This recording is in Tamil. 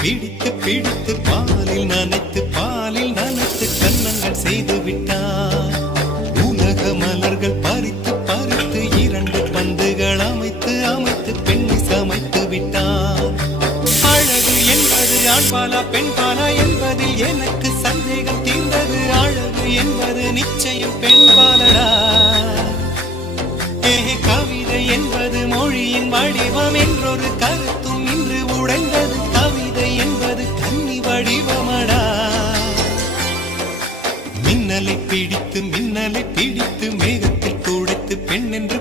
பிடித்து பிடித்து பாலில் நனைத்து கன்னங்கள் செய்து விட்டார். உலக மலர்கள் பறித்து பறித்து 2 பந்துகள் அமைத்து அமைத்து பெண்ணை சமைத்து விட்டார். அழகு என்பது ஆண்பாலா பெண்பாலா என்பதில் எனக்கு சந்தேகம் தீர்ந்தது. அழகு என்பது நிச்சயம் பெண்பாலடா. கவிதை என்பது மொழியின் வடிவம் என்றொரு கருத்தும் இன்று உடைந்தது. கவிதை என்பது கன்னி வடிவமடா. மின்னலை பிடித்து மேகத்தில் துடைத்து பெண் என்று